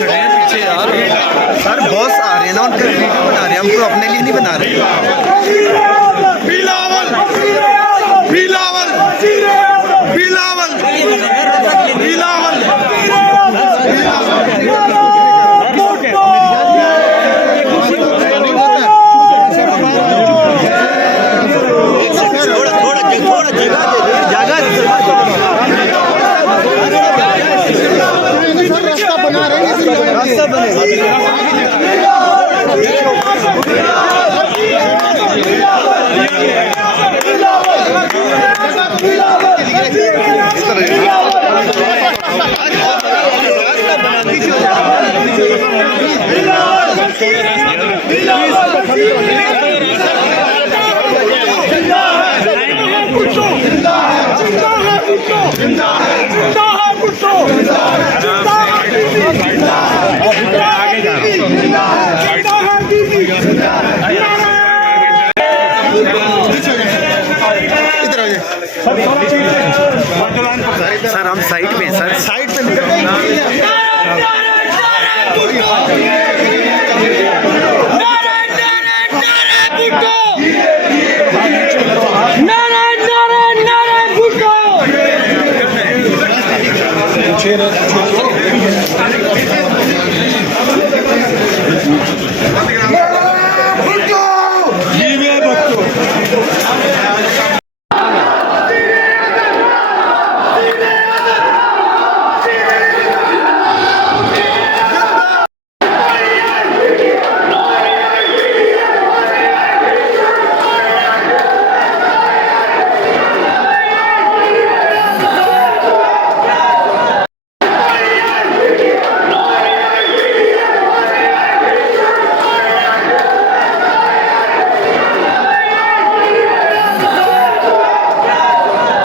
खड़े हैं पीछे यार। सर बॉस आ रहे हैं ना, उनके वीडियो बना रहे हैं, हम तो अपने लिए नहीं बना रहे। बिलावल बिलावल बिलावल बिलावल रास्ता बना रहे हैं, रास्ता बनेगा। सर हम साइड में